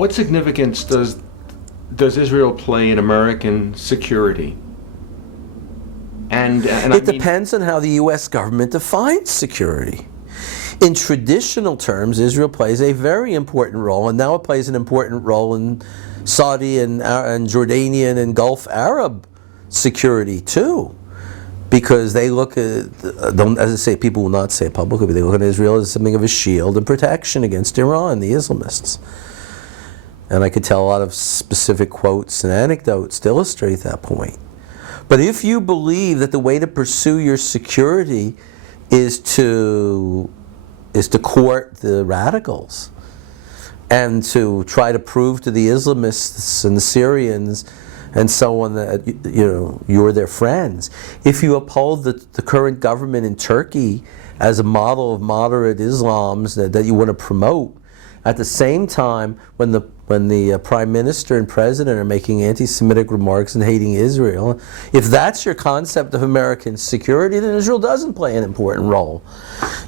What significance does Israel play in American security? And it depends on how the U.S. government defines security. In traditional terms, Israel plays a very important role, and now it plays an important role in Saudi and Jordanian and Gulf Arab security too, because they look at, as I say, people will not say it publicly, but they look at Israel as something of a shield and protection against Iran, the Islamists. And I could tell a lot of specific quotes and anecdotes to illustrate that point. But if you believe that the way to pursue your security is to court the radicals and to try to prove to the Islamists and the Syrians and so on that you're their friends, if you uphold the current government in Turkey as a model of moderate Islams that you want to promote, at the same time when the Prime Minister and President are making anti-Semitic remarks and hating Israel, if that's your concept of American security, then Israel doesn't play an important role.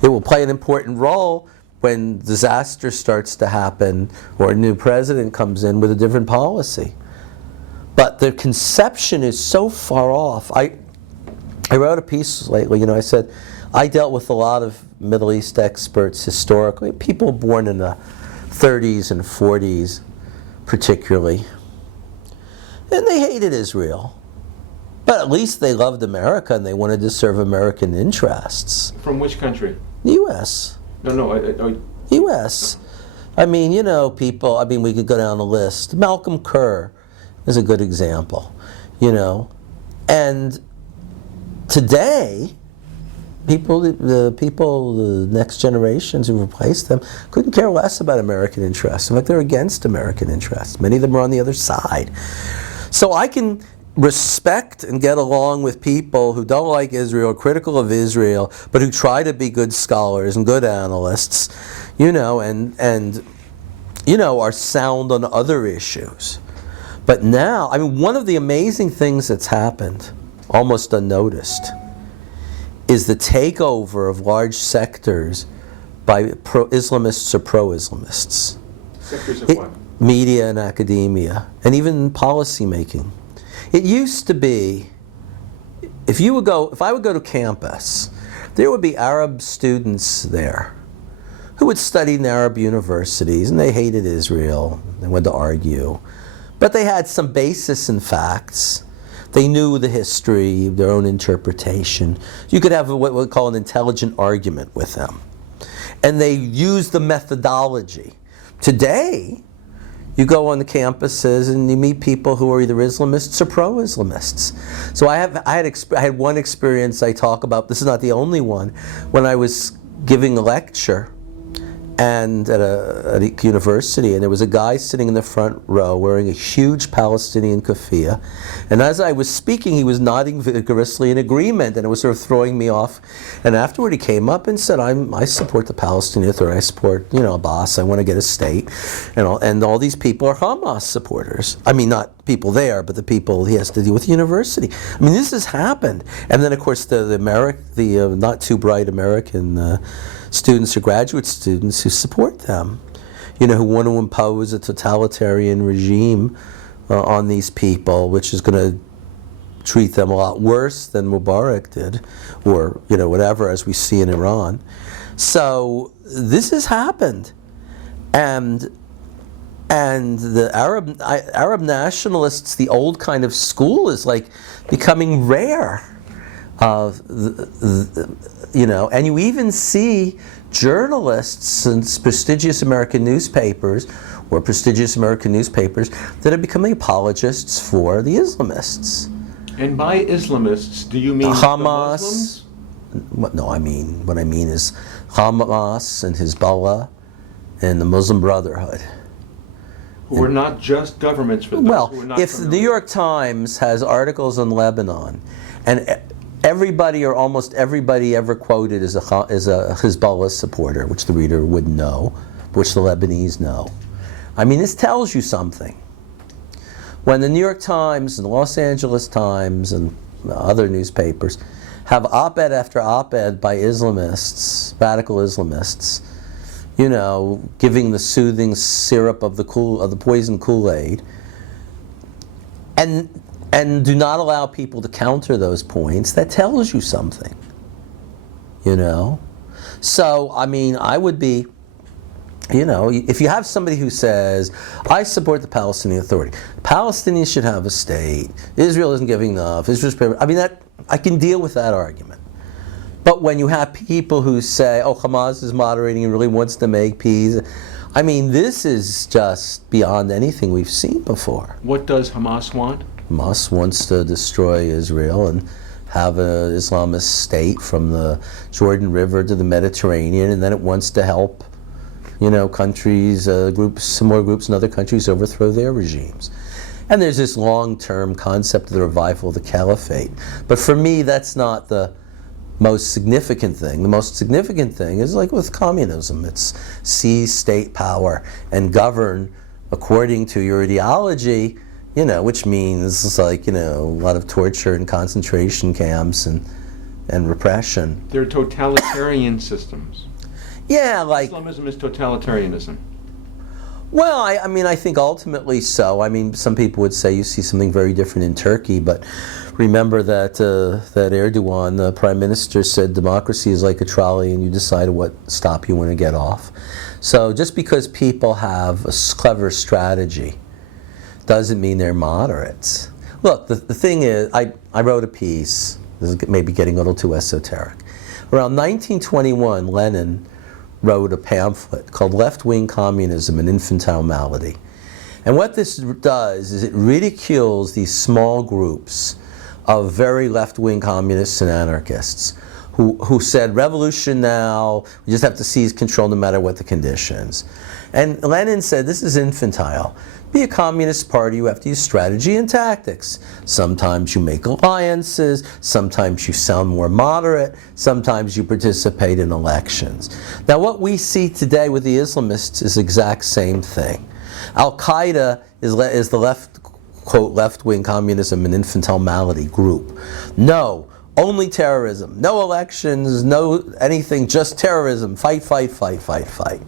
It will play an important role when disaster starts to happen or a new president comes in with a different policy. But the conception is so far off. I wrote a piece lately, I said, I dealt with a lot of Middle East experts historically, people born in the 30s and 40s particularly, and they hated Israel. But at least they loved America and they wanted to serve American interests. From which country? The U.S. No. U.S. People, we could go down the list. Malcolm Kerr is a good example, And today, the next generations who replaced them couldn't care less about American interests. In fact, they're against American interests. Many of them are on the other side. So I can respect and get along with people who don't like Israel, critical of Israel, but who try to be good scholars and good analysts, and are sound on other issues. But now, one of the amazing things that's happened, almost unnoticed, is the takeover of large sectors by Islamists or pro-Islamists. Sectors of what? Media and academia, and even policy making. It used to be, if I would go to campus, there would be Arab students there who had studied in Arab universities, and they hated Israel, they wanted to argue. But they had some basis in facts. They knew the history, their own interpretation. You could have what we call an intelligent argument with them. And they used the methodology. Today, you go on the campuses and you meet people who are either Islamists or pro-Islamists. So I had one experience I talk about, this is not the only one, when I was giving a lecture and at a university, and there was a guy sitting in the front row wearing a huge Palestinian keffiyeh, and as I was speaking he was nodding vigorously in agreement, and it was sort of throwing me off. And afterward he came up and said, I support the Palestinian Authority, I support Abbas, I want to get a state, and all these people are Hamas supporters. Not people there, but the people he has to deal with the university. This has happened. And then of course the not too bright American students or graduate students who support them, who want to impose a totalitarian regime on these people, which is going to treat them a lot worse than Mubarak did, or whatever, as we see in Iran. So this has happened, and the Arab nationalists, the old kind of school, is like becoming rare. And you even see journalists and prestigious American newspapers that are becoming apologists for the Islamists. And by Islamists, do you mean Hamas? What I mean is Hamas and Hezbollah and the Muslim Brotherhood. Who are not just governments for those who are not if the New York Times has articles on Lebanon, and everybody or almost everybody ever quoted is a Hezbollah supporter, which the reader would know, which the Lebanese know. This tells you something. When the New York Times and the Los Angeles Times and other newspapers have op-ed after op-ed by Islamists, radical Islamists, giving the soothing syrup of the poison Kool-Aid, and do not allow people to counter those points, that tells you something. So, I would be, if you have somebody who says, I support the Palestinian Authority, Palestinians should have a state, Israel isn't giving enough, I can deal with that argument. But when you have people who say, oh, Hamas is moderating and really wants to make peace, this is just beyond anything we've seen before. What does Hamas want? Hamas wants to destroy Israel and have an Islamist state from the Jordan River to the Mediterranean, and then it wants to help, countries, similar groups in other countries overthrow their regimes. And there's this long-term concept of the revival of the caliphate. But for me, that's not the most significant thing. The most significant thing is like with communism. It's seize state power and govern according to your ideology, which means a lot of torture and concentration camps and repression. They're totalitarian systems. Yeah, Islamism is totalitarianism. Well, I think ultimately so. Some people would say you see something very different in Turkey, but remember that Erdogan, the prime minister, said democracy is like a trolley and you decide what stop you want to get off. So just because people have a clever strategy doesn't mean they're moderates. Look, the thing is, I wrote a piece, this is maybe getting a little too esoteric. Around 1921, Lenin wrote a pamphlet called Left-Wing Communism, an Infantile Malady. And what this does is it ridicules these small groups of very left-wing communists and anarchists who said, revolution now, we just have to seize control no matter what the conditions. And Lenin said, this is infantile. Be a communist party, you have to use strategy and tactics. Sometimes you make alliances, sometimes you sound more moderate, sometimes you participate in elections. Now what we see today with the Islamists is the exact same thing. Al-Qaeda is the left-wing communism and infantile malady group. No, only terrorism. No elections, no anything, just terrorism. Fight, fight, fight, fight, fight.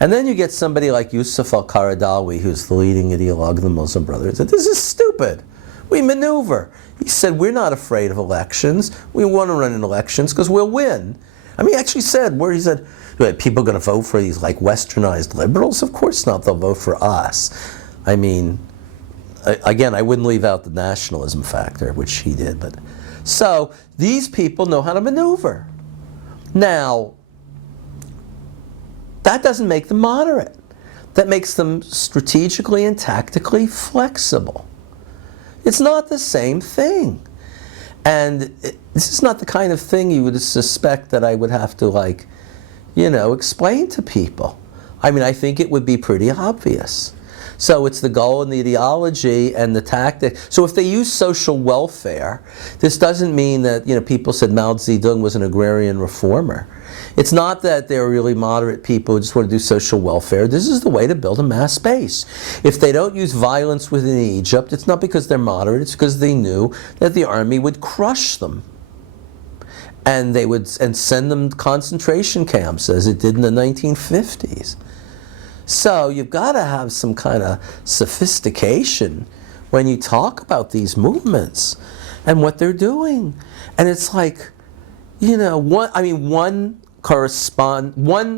And then you get somebody like Yusuf al-Qaradawi, who's the leading ideologue of the Muslim Brotherhood, said, this is stupid. We maneuver. He said, we're not afraid of elections. We want to run in elections because we'll win. He actually said, he said, people are going to vote for these westernized liberals? Of course not, they'll vote for us. Again, I wouldn't leave out the nationalism factor, which he did. But so these people know how to maneuver. Now, that doesn't make them moderate. That makes them strategically and tactically flexible. It's not the same thing. And this is not the kind of thing you would suspect that I would have to explain to people. I think it would be pretty obvious. So it's the goal and the ideology and the tactic. So if they use social welfare, this doesn't mean that people said Mao Zedong was an agrarian reformer. It's not that they're really moderate people who just want to do social welfare. This is the way to build a mass base. If they don't use violence within Egypt, it's not because they're moderate, it's because they knew that the army would crush them. And they would send them to concentration camps as it did in the 1950s. So you've got to have some kind of sophistication when you talk about these movements and what they're doing. And it's like, one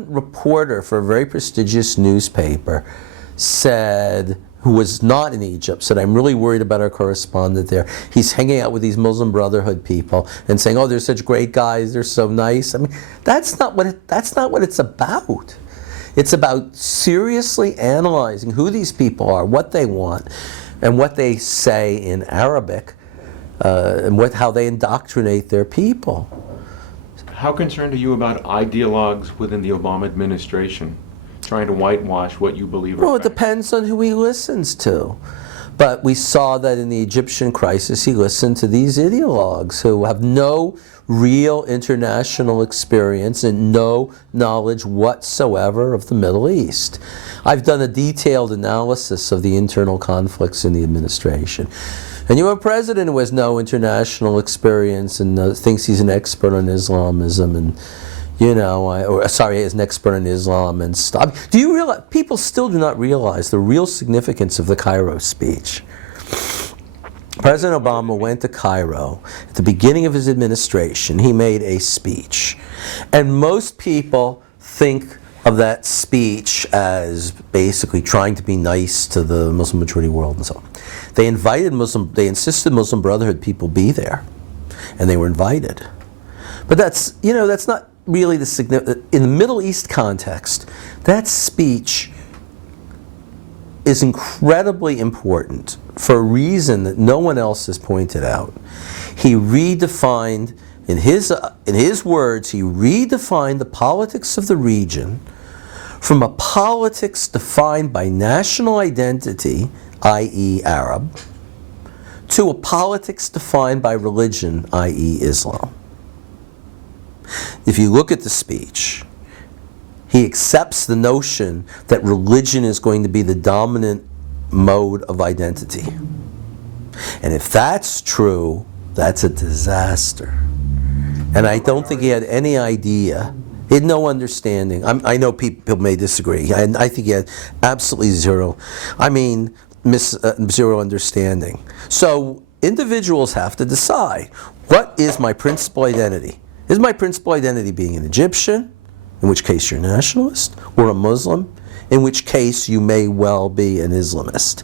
reporter for a very prestigious newspaper said, who was not in Egypt, said, I'm really worried about our correspondent there. He's hanging out with these Muslim Brotherhood people and saying, oh, they're such great guys, they're so nice. That's not what it's about. It's about seriously analyzing who these people are, what they want, and what they say in Arabic, and how they indoctrinate their people. How concerned are you about ideologues within the Obama administration trying to whitewash what you believe are Well, it facts? depends on who he listens to. But we saw that in the Egyptian crisis, he listened to these ideologues who have no real international experience and no knowledge whatsoever of the Middle East. I've done a detailed analysis of the internal conflicts in the administration. And you have a president who has no international experience and thinks he's an expert on Islamism and as an expert in Islam and stuff. Do you realize, people still do not realize the real significance of the Cairo speech. President Obama went to Cairo at the beginning of his administration. He made a speech. And most people think of that speech as basically trying to be nice to the Muslim majority world and so on. They insisted Muslim Brotherhood people be there. And they were invited. But that's not really the significant. In the Middle East context, that speech is incredibly important for a reason that no one else has pointed out. He redefined, in his words, he redefined the politics of the region from a politics defined by national identity, i.e. Arab, to a politics defined by religion, i.e. Islam. If you look at the speech, he accepts the notion that religion is going to be the dominant mode of identity. And if that's true, that's a disaster. And I don't think he had any idea. He had no understanding. I know people may disagree. I think he had absolutely zero understanding. So individuals have to decide, what is my principal identity? Is my principal identity being an Egyptian, in which case you're a nationalist, or a Muslim, in which case you may well be an Islamist?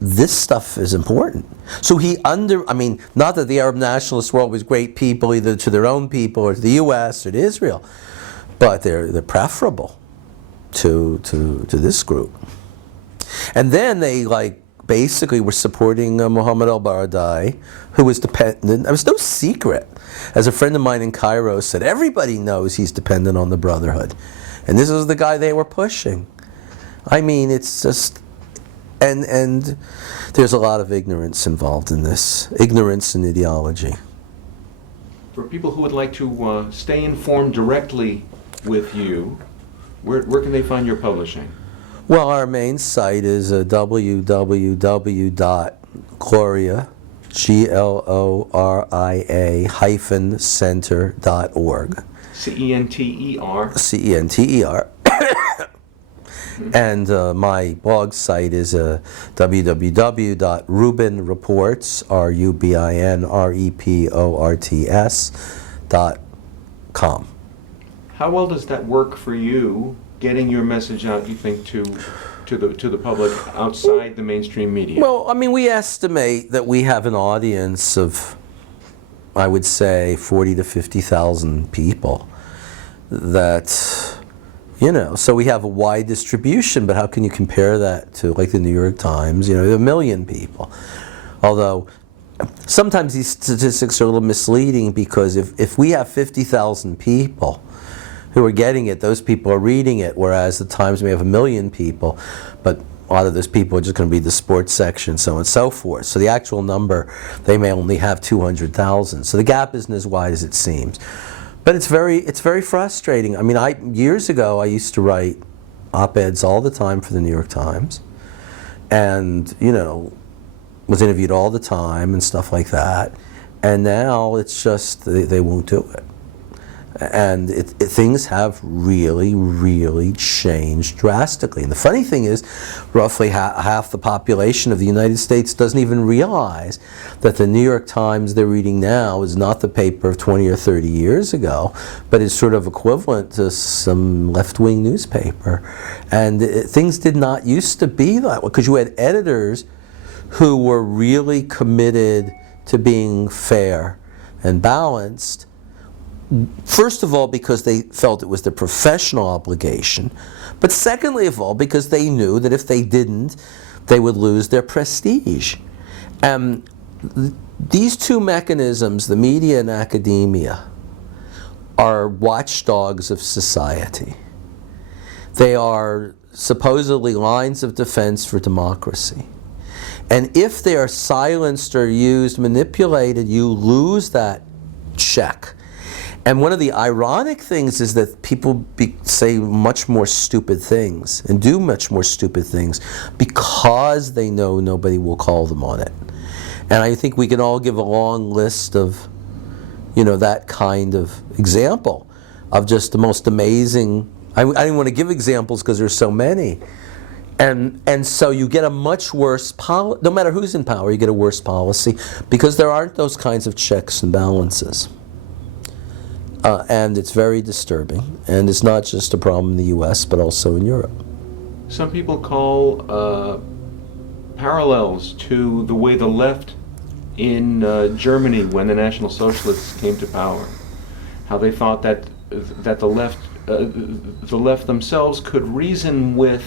This stuff is important. So not that the Arab nationalists were always great people, either to their own people or to the U.S. or to Israel, but they're preferable to this group. And then they basically were supporting Mohammed al-Baradei, who was dependent. It was no secret. As a friend of mine in Cairo said, everybody knows he's dependent on the Brotherhood. And this was the guy they were pushing. It's just, and there's a lot of ignorance involved in this. Ignorance in ideology. For people who would like to stay informed directly with you, where can they find your publishing? Well, our main site is www.gloria, gloria-center.org. C-E-N-T-E-R. C-E-N-T-E-R. And my blog site is www.rubinreports, rubinreports.com. How well does that work for you, getting your message out, you think, to the public outside the mainstream media? Well, we estimate that we have an audience of, I would say, 40 to 50,000 people. That, so we have a wide distribution, but how can you compare that to the New York Times, 1 million people? Although sometimes these statistics are a little misleading, because if we have 50,000 people who are getting it, those people are reading it, whereas the Times may have 1 million people, but a lot of those people are just going to read the sports section, so on and so forth. So the actual number, they may only have 200,000. So the gap isn't as wide as it seems. But it's very frustrating. Years ago, I used to write op-eds all the time for the New York Times, and, was interviewed all the time and stuff like that. And now it's just, they won't do it. And things have really, really changed drastically. And the funny thing is, roughly half the population of the United States doesn't even realize that the New York Times they're reading now is not the paper of 20 or 30 years ago, but is sort of equivalent to some left-wing newspaper. And things did not used to be that way, because you had editors who were really committed to being fair and balanced. First of all, because they felt it was their professional obligation, but secondly of all, because they knew that if they didn't, they would lose their prestige. These two mechanisms, the media and academia, are watchdogs of society. They are supposedly lines of defense for democracy. And if they are silenced or used, manipulated, you lose that check. And one of the ironic things is that people say much more stupid things and do much more stupid things because they know nobody will call them on it. And I think we can all give a long list of, that kind of example of just the most amazing. I didn't want to give examples because there's so many. And so you get a much worse policy, no matter who's in power, you get a worse policy because there aren't those kinds of checks and balances. And it's very disturbing. And it's not just a problem in the US, but also in Europe. Some people call parallels to the way the left in Germany, when the National Socialists came to power, how they thought that the left themselves could reason with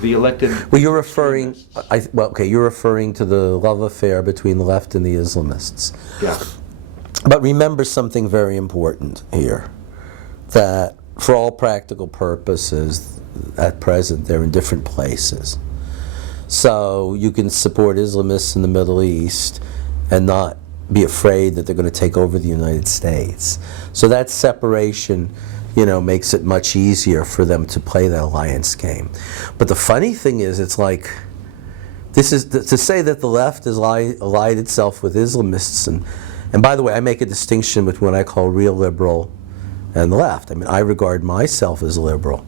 the elected. Well, you're referring. You're referring to the love affair between the left and the Islamists. Yeah. But remember something very important here, that for all practical purposes, at present, they're in different places. So you can support Islamists in the Middle East and not be afraid that they're going to take over the United States. So that separation, makes it much easier for them to play that alliance game. But the funny thing is, it's like, this is to say that the left has allied itself with Islamists, and by the way, I make a distinction between what I call real liberal and the left. I mean, I regard myself as liberal,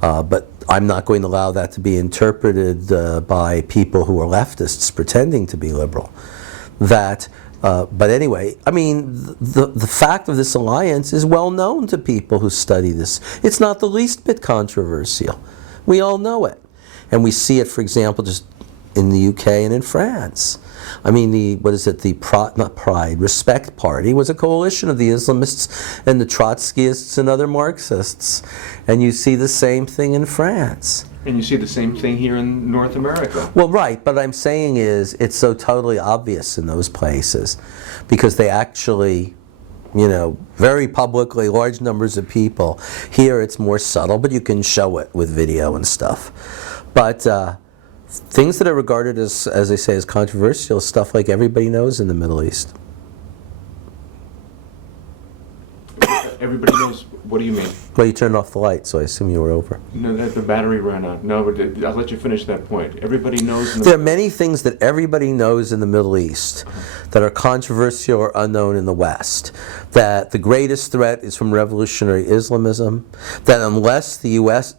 but I'm not going to allow that to be interpreted by people who are leftists pretending to be liberal. But anyway, I mean, the fact of this alliance is well known to people who study this. It's not the least bit controversial. We all know it. And we see it, for example, just in the UK and in France. I mean, Respect Party was a coalition of the Islamists and the Trotskyists and other Marxists. And you see the same thing in France. And you see the same thing here in North America. Well, right, but what I'm saying is it's so totally obvious in those places because they actually, very publicly, large numbers of people. Here it's more subtle, but you can show it with video and stuff. But things that are regarded as they say, as controversial, stuff like everybody knows in the Middle East. Everybody knows. What do you mean? Well, you turned off the light, so I assume you were over. No, the battery ran out. No, but I'll let you finish that point. Everybody knows. There are many things that everybody knows in the Middle East that are controversial or unknown in the West. That the greatest threat is from revolutionary Islamism. That unless the U.S.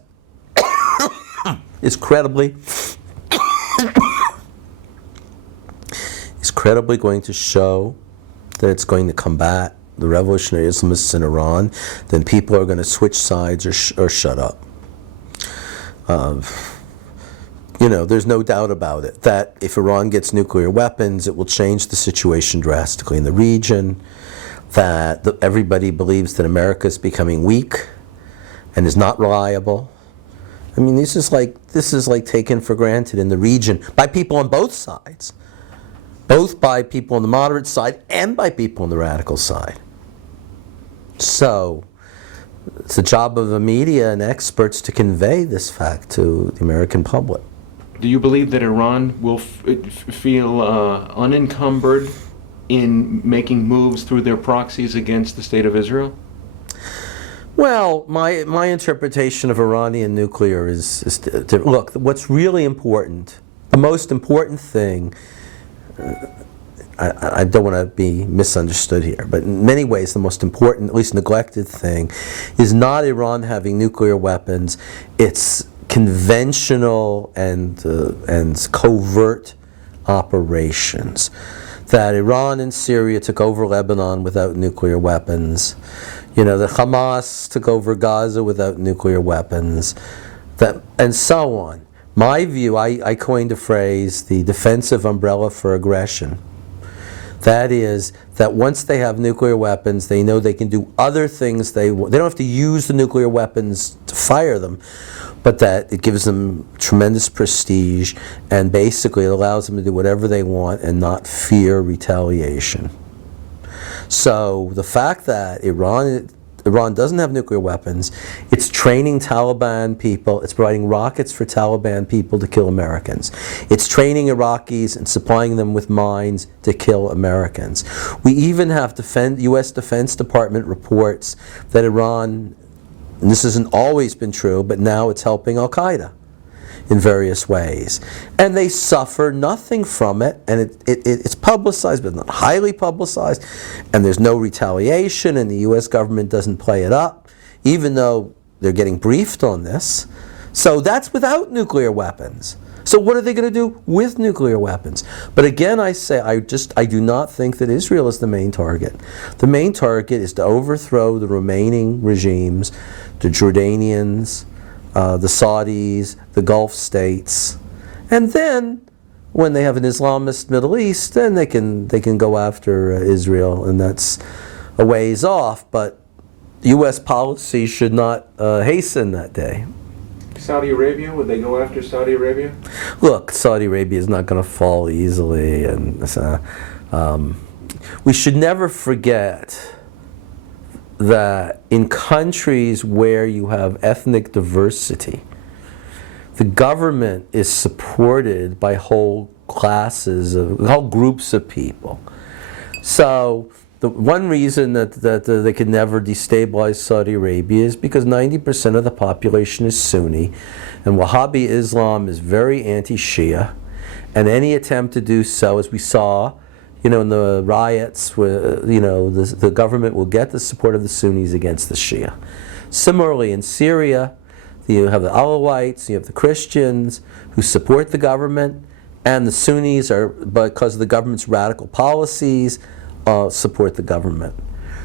is credibly going to show that it's going to combat the revolutionary Islamists in Iran, then people are going to switch sides or shut up. There's no doubt about it that if Iran gets nuclear weapons, it will change the situation drastically in the region, that everybody believes that America is becoming weak and is not reliable. I mean, this is like taken for granted in the region by people on both sides, both by people on the moderate side and by people on the radical side. So it's the job of the media and experts to convey this fact to the American public. Do you believe that Iran will feel unencumbered in making moves through their proxies against the State of Israel? Well, my interpretation of Iranian nuclear is look, what's really important, the most important thing, I don't want to be misunderstood here, but in many ways the most important, at least neglected thing, is not Iran having nuclear weapons. It's conventional and covert operations. That Iran and Syria took over Lebanon without nuclear weapons. That Hamas took over Gaza without nuclear weapons. And so on. My view, I coined a phrase, the defensive umbrella for aggression. That is, that once they have nuclear weapons, they know they can do other things they don't have to use the nuclear weapons to fire them, but that it gives them tremendous prestige and basically it allows them to do whatever they want and not fear retaliation. So the fact that Iran doesn't have nuclear weapons, it's training Taliban people, it's providing rockets for Taliban people to kill Americans. It's training Iraqis and supplying them with mines to kill Americans. We even have U.S. Defense Department reports that Iran, and this hasn't always been true, but now it's helping Al-Qaeda in various ways. And they suffer nothing from it, and it's publicized, but not highly publicized, and there's no retaliation, and the U.S. government doesn't play it up, even though they're getting briefed on this. So that's without nuclear weapons. So what are they going to do with nuclear weapons? But again, I say, I do not think that Israel is the main target. The main target is to overthrow the remaining regimes, the Jordanians, the Saudis, the Gulf states, and then when they have an Islamist Middle East, then they can go after Israel, and that's a ways off. But U.S. policy should not hasten that day. Saudi Arabia, would they go after Saudi Arabia? Look, Saudi Arabia is not going to fall easily, and we should never forget that in countries where you have ethnic diversity, the government is supported by whole groups of people. So the one reason that they could never destabilize Saudi Arabia is because 90% of the population is Sunni, and Wahhabi Islam is very anti-Shia, and any attempt to do so, as we saw, in the riots, the government will get the support of the Sunnis against the Shia. Similarly, in Syria, you have the Alawites, you have the Christians who support the government, and the Sunnis are, because of the government's radical policies, support the government.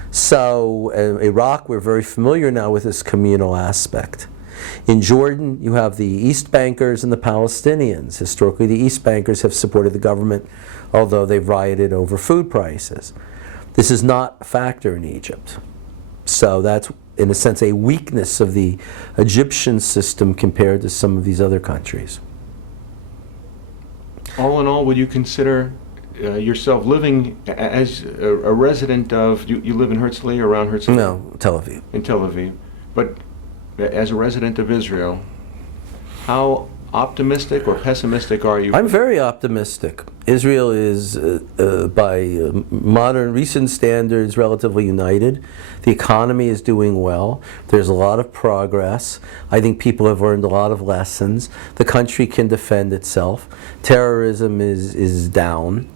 So in Iraq, we're very familiar now with this communal aspect. In Jordan, you have the East Bankers and the Palestinians. Historically, the East Bankers have supported the government, although they've rioted over food prices. This is not a factor in Egypt. So that's, in a sense, a weakness of the Egyptian system compared to some of these other countries. All in all, would you consider yourself living as a resident of, you live in Herzliya, around Herzliya? No, Tel Aviv. In Tel Aviv. But as a resident of Israel, how optimistic or pessimistic are you? I'm very optimistic. Israel is, by modern, recent standards, relatively united. The economy is doing well. There's a lot of progress. I think people have learned a lot of lessons. The country can defend itself. Terrorism is down.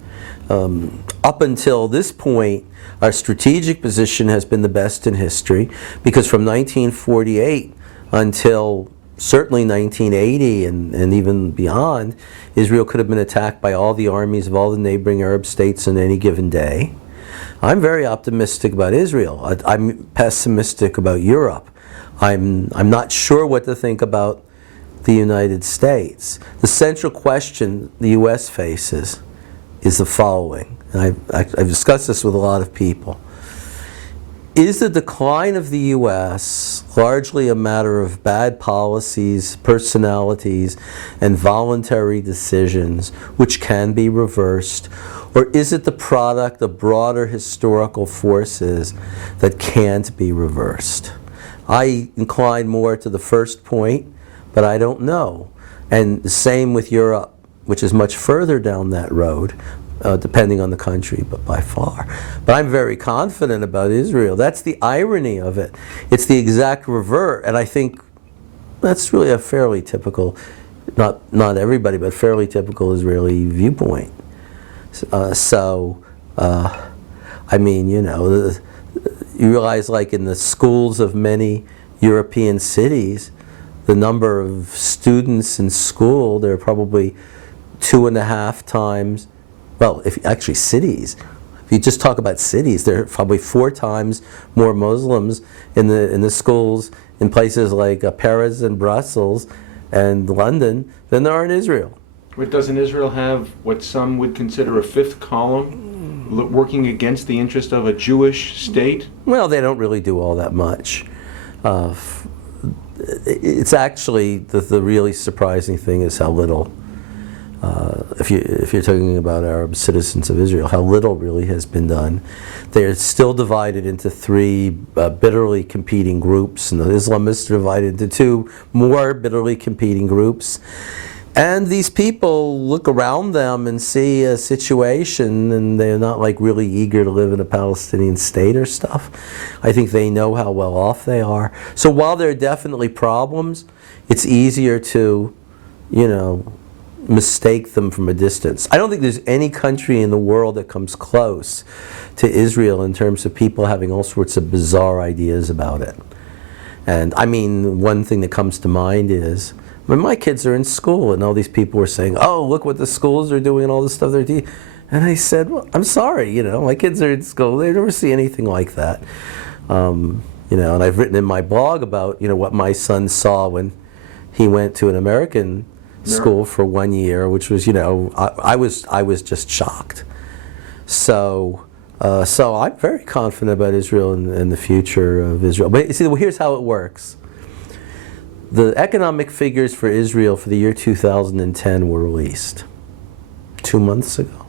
Up until this point, our strategic position has been the best in history, because from 1948 until certainly 1980 and even beyond, Israel could have been attacked by all the armies of all the neighboring Arab states on any given day. I'm very optimistic about Israel. I'm pessimistic about Europe. I'm not sure what to think about the United States. The central question the U.S. faces is the following, and I've discussed this with a lot of people. Is the decline of the U.S. largely a matter of bad policies, personalities, and voluntary decisions which can be reversed, or is it the product of broader historical forces that can't be reversed? I incline more to the first point, but I don't know. And the same with Europe, which is much further down that road, depending on the country, but by far. But I'm very confident about Israel. That's the irony of it. It's the exact reverse, and I think that's really a fairly typical, not everybody, but fairly typical Israeli viewpoint. I mean, you realize, like in the schools of many European cities, the number of students in school, there are probably 2.5 times, well, cities, if you just talk about cities, there are probably 4 times more Muslims in the schools in places like Paris and Brussels and London than there are in Israel. But doesn't Israel have what some would consider a fifth column working against the interest of a Jewish state? Well, they don't really do all that much. It's actually, the really surprising thing is how little, if you're talking about Arab citizens of Israel, how little really has been done. They're still divided into 3 bitterly competing groups, and the Islamists are divided into 2 more bitterly competing groups. And these people look around them and see a situation, and they're not like really eager to live in a Palestinian state or stuff. I think they know how well off they are. So while there are definitely problems, it's easier to you know, mistake them from a distance. I don't think there's any country in the world that comes close to Israel in terms of people having all sorts of bizarre ideas about it. And I mean, one thing that comes to mind is when my kids are in school and all these people were saying, oh, look what the schools are doing and all this stuff they're doing. And I said, well, I'm sorry, you know, my kids are in school, they never see anything like that. You know, and I've written in my blog about, you know, what my son saw when he went to an American school for 1 year, which was, you know, I was just shocked. So I'm very confident about Israel and the future of Israel. But you see, well, here's how it works. The economic figures for Israel for the year 2010 were released 2 months ago.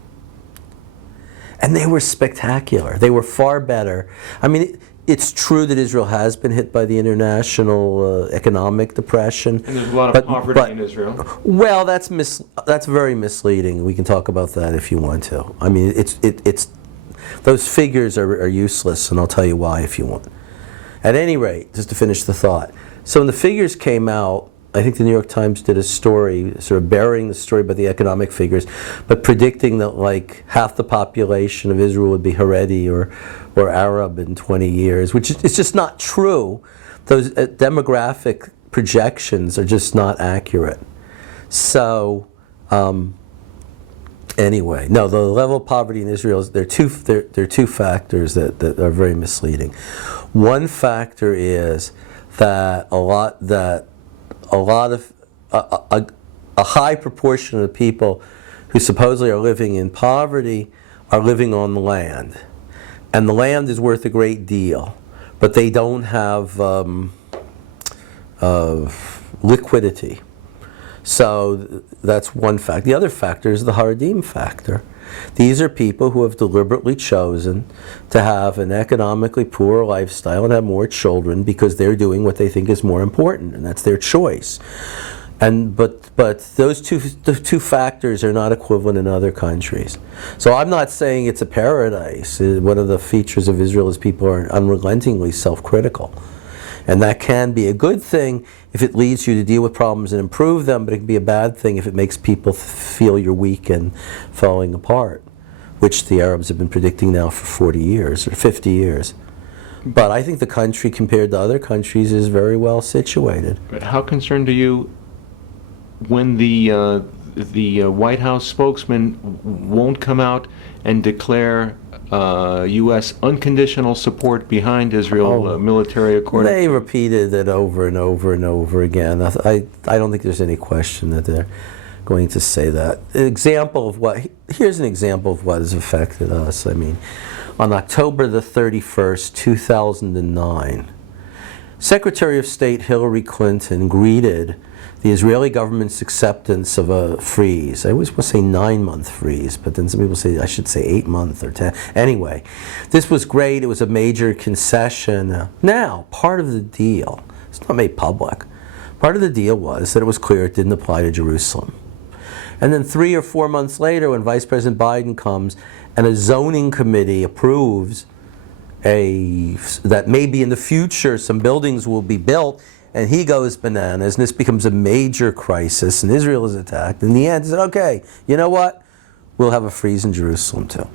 And they were spectacular. They were far better. I mean, it's true that Israel has been hit by the international economic depression. And there's a lot of poverty in Israel. Well, that's very misleading. We can talk about that if you want to. I mean, it's those figures are useless, and I'll tell you why if you want. At any rate, just to finish the thought. So when the figures came out, I think the New York Times did a story sort of burying the story about the economic figures, but predicting that like half the population of Israel would be Haredi or Arab in 20 years, which is just not true. Those demographic projections are just not accurate. So anyway, no, the level of poverty in Israel, there are two factors that are very misleading. One factor is that a high proportion of the people who supposedly are living in poverty are living on the land. And the land is worth a great deal, but they don't have liquidity. So that's one factor. The other factor is the Haredim factor. These are people who have deliberately chosen to have an economically poorer lifestyle and have more children because they're doing what they think is more important, and that's their choice. But those two factors are not equivalent in other countries. So I'm not saying it's a paradise. One of the features of Israel is people are unrelentingly self-critical. And that can be a good thing if it leads you to deal with problems and improve them, but it can be a bad thing if it makes people feel you're weak and falling apart, which the Arabs have been predicting now for 40 years or 50 years. But I think the country, compared to other countries, is very well situated. But how concerned are you when the White House spokesman won't come out and declare U.S. unconditional support behind Israel military accord? They repeated it over and over and over again. I don't think there's any question that they're going to say that. Here's an example of what has affected us. I mean, on October the 31st, 2009, Secretary of State Hillary Clinton greeted the Israeli government's acceptance of a freeze. I always want to say 9-month freeze, but then some people say I should say 8-month or 10. Anyway, this was great. It was a major concession. Now, part of the deal, it's not made public, part of the deal was that it was clear it didn't apply to Jerusalem. And then 3 or 4 months later, when Vice President Biden comes and a zoning committee approves that maybe in the future some buildings will be built, and he goes bananas, and this becomes a major crisis, and Israel is attacked. In the end, he said, okay, you know what? We'll have a freeze in Jerusalem too.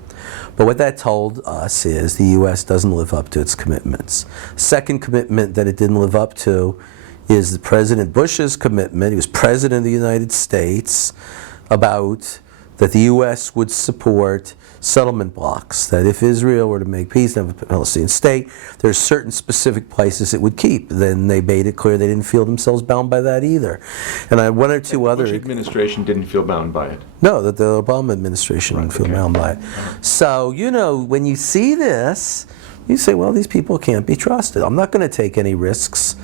But what that told us is the U.S. doesn't live up to its commitments. Second commitment that it didn't live up to is President Bush's commitment. He was President of the United States, about that the U.S. would support settlement blocks, that if Israel were to make peace and have a Palestinian state, there's certain specific places it would keep. Then they made it clear they didn't feel themselves bound by that either. And I had one or two other... The Bush administration didn't feel bound by it. No, that the Obama administration didn't feel bound by it. So, you know, when you see this, you say, well, these people can't be trusted. I'm not going to take any risks,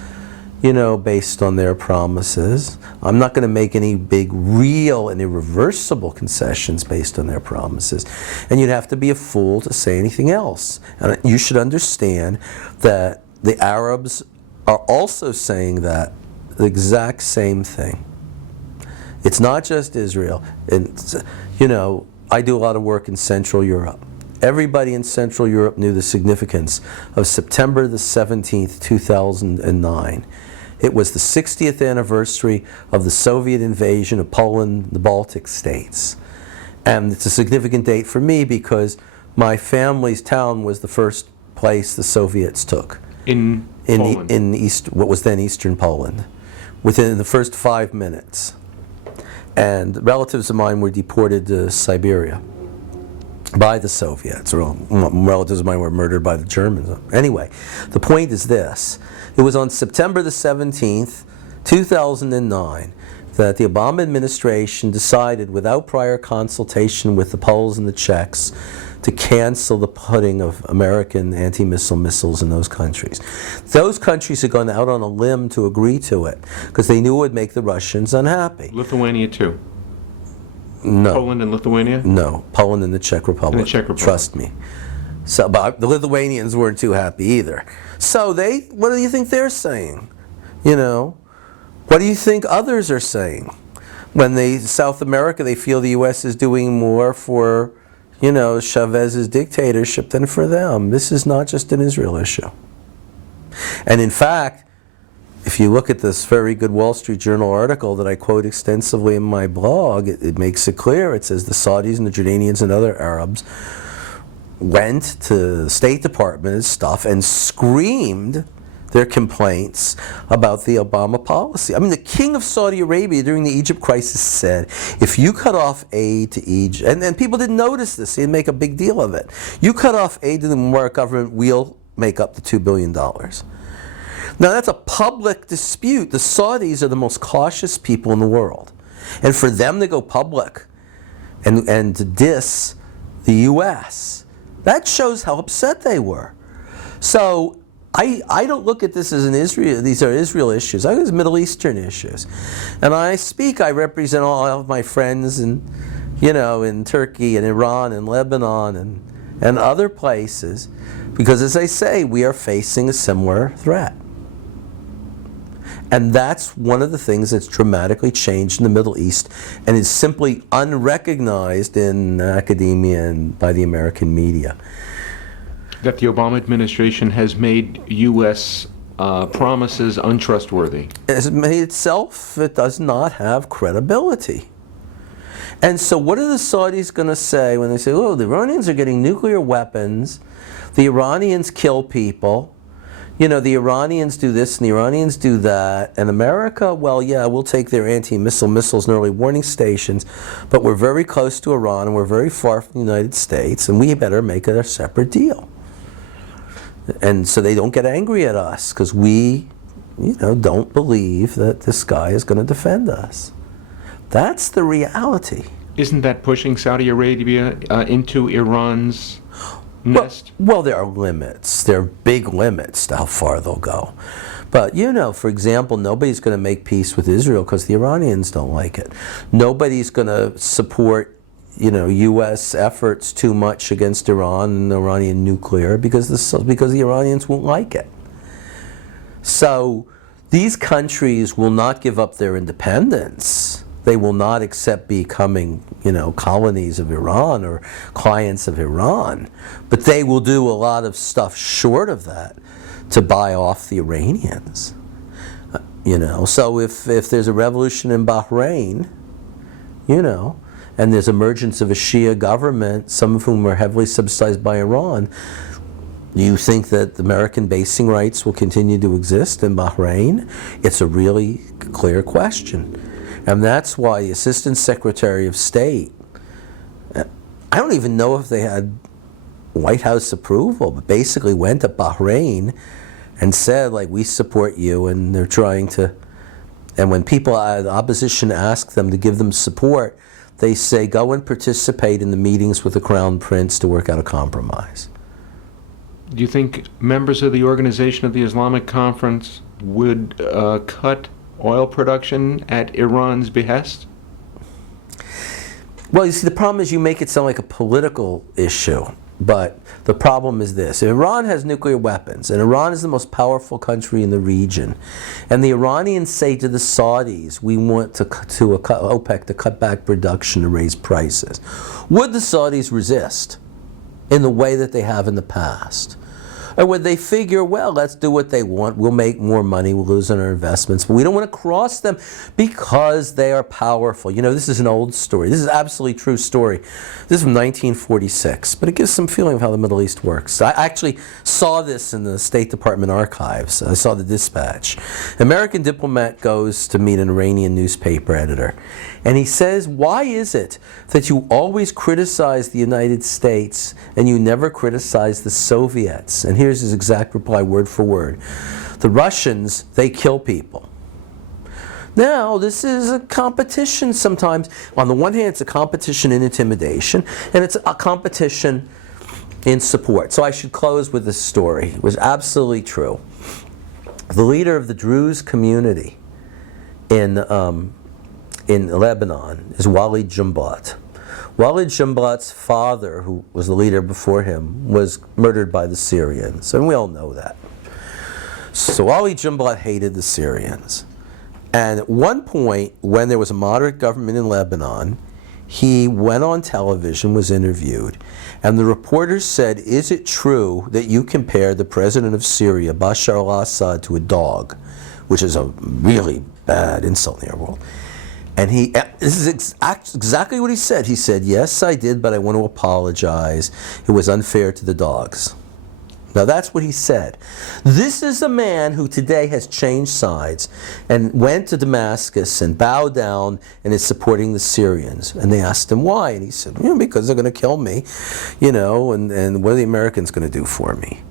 you know, based on their promises. I'm not going to make any big, real and irreversible concessions based on their promises. And you'd have to be a fool to say anything else. And you should understand that the Arabs are also saying that, the exact same thing. It's not just Israel. And, you know, I do a lot of work in Central Europe. Everybody in Central Europe knew the significance of September the 17th, 2009. It was the 60th anniversary of the Soviet invasion of Poland, the Baltic states. And it's a significant date for me because my family's town was the first place the Soviets took. In Poland? In what was then Eastern Poland, within the first 5 minutes. And relatives of mine were deported to Siberia by the Soviets, or relatives of mine were murdered by the Germans. Anyway, the point is this. It was on September the 17th, 2009, that the Obama administration decided, without prior consultation with the Poles and the Czechs, to cancel the putting of American anti-missile missiles in those countries. Those countries had gone out on a limb to agree to it because they knew it would make the Russians unhappy. Lithuania too? No. Poland and Lithuania? No, Poland and the Czech Republic. And the Czech Republic. Trust me. So, but the Lithuanians weren't too happy either. So what do you think they're saying? You know, what do you think others are saying? When South America, they feel the U.S. is doing more for, you know, Chavez's dictatorship than for them. This is not just an Israel issue. And in fact, if you look at this very good Wall Street Journal article that I quote extensively in my blog, it makes it clear. It says the Saudis and the Jordanians and other Arabs went to the State Department and stuff and screamed their complaints about the Obama policy. I mean, the king of Saudi Arabia during the Egypt crisis said, if you cut off aid to Egypt, and people didn't notice this, they didn't make a big deal of it. You cut off aid to the Mubarak government, we'll make up the $2 billion. Now that's a public dispute. The Saudis are the most cautious people in the world. And for them to go public and to diss the U.S., that shows how upset they were. So I don't look at this as an Israel, these are Israel issues. I think it's Middle Eastern issues. And I represent all of my friends in Turkey and Iran and Lebanon and other places, because as I say, we are facing a similar threat. And that's one of the things that's dramatically changed in the Middle East and is simply unrecognized in academia and by the American media. That the Obama administration has made U.S. Promises untrustworthy. As it made itself, it does not have credibility. And so what are the Saudis going to say when they say, oh, the Iranians are getting nuclear weapons, the Iranians kill people, you know, the Iranians do this and the Iranians do that, and America, well, yeah, we'll take their anti-missile missiles and early warning stations, but we're very close to Iran and we're very far from the United States, and we better make it a separate deal. And so they don't get angry at us because we, don't believe that this guy is going to defend us. That's the reality. Isn't that pushing Saudi Arabia into Iran's nest? Well, there are limits. There are big limits to how far they'll go. But, for example, nobody's going to make peace with Israel because the Iranians don't like it. Nobody's going to support U.S. efforts too much against Iran and Iranian nuclear because the Iranians won't like it. So these countries will not give up their independence. They will not accept becoming, colonies of Iran or clients of Iran. But they will do a lot of stuff short of that to buy off the Iranians. So if there's a revolution in Bahrain, and there's emergence of a Shia government, some of whom are heavily subsidized by Iran, do you think that American basing rights will continue to exist in Bahrain? It's a really clear question. And that's why the Assistant Secretary of State, I don't even know if they had White House approval, but basically went to Bahrain and said, we support you, and they're trying to, and when people, the opposition ask them to give them support, they say, go and participate in the meetings with the Crown Prince to work out a compromise. Do you think members of the Organization of the Islamic Conference would cut oil production at Iran's behest? Well, you see, the problem is you make it sound like a political issue. But the problem is this. Iran has nuclear weapons, and Iran is the most powerful country in the region. And the Iranians say to the Saudis, we want OPEC to cut back production to raise prices. Would the Saudis resist in the way that they have in the past? Or would they figure, well, let's do what they want, we'll make more money, we'll lose on our investments, but we don't want to cross them because they are powerful. You know, this is an old story. This is an absolutely true story. This is from 1946, but it gives some feeling of how the Middle East works. I actually saw this in the State Department archives. I saw the dispatch. An American diplomat goes to meet an Iranian newspaper editor, and he says, why is it that you always criticize the United States and you never criticize the Soviets? And here's his exact reply, word for word. The Russians, they kill people. Now, this is a competition sometimes. On the one hand, it's a competition in intimidation, and it's a competition in support. So I should close with this story. It was absolutely true. The leader of the Druze community in Lebanon is Walid Jumblat. Walid Jumblat's father, who was the leader before him, was murdered by the Syrians, and we all know that. So Walid Jumblat hated the Syrians. And at one point, when there was a moderate government in Lebanon, he went on television, was interviewed, and the reporters said, is it true that you compare the president of Syria, Bashar al-Assad, to a dog? Which is a really bad insult in the world. And this is exactly what he said. He said, yes, I did, but I want to apologize. It was unfair to the dogs. Now that's what he said. This is a man who today has changed sides and went to Damascus and bowed down and is supporting the Syrians. And they asked him why, and he said, because they're going to kill me, and what are the Americans going to do for me?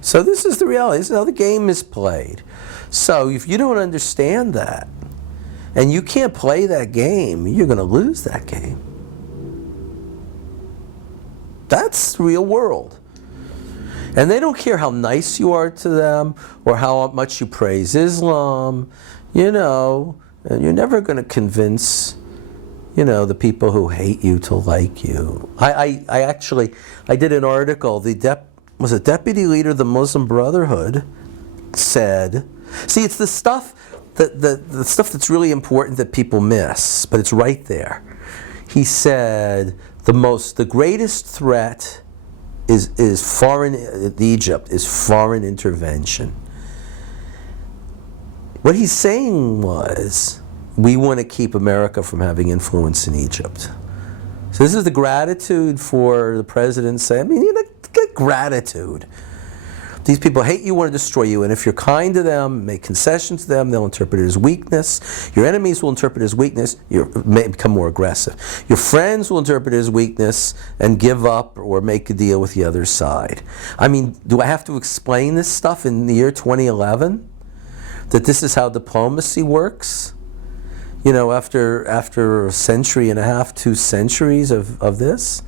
So this is the reality. This is how the game is played. So if you don't understand that, and you can't play that game, you're going to lose that game. That's the real world. And they don't care how nice you are to them or how much you praise Islam, and you're never going to convince, the people who hate you to like you. I did an article, was a deputy leader of the Muslim Brotherhood said, see, it's the stuff the stuff that's really important that people miss, but it's right there. He said the greatest threat is foreign intervention. What he's saying was, we want to keep America from having influence in Egypt. So this is the gratitude for the president saying, get gratitude. These people hate you, want to destroy you, and if you're kind to them, make concessions to them, they'll interpret it as weakness. Your enemies will interpret it as weakness, you may become more aggressive. Your friends will interpret it as weakness and give up or make a deal with the other side. Do I have to explain this stuff in the year 2011? That this is how diplomacy works? After a century and a half, 2 centuries of this?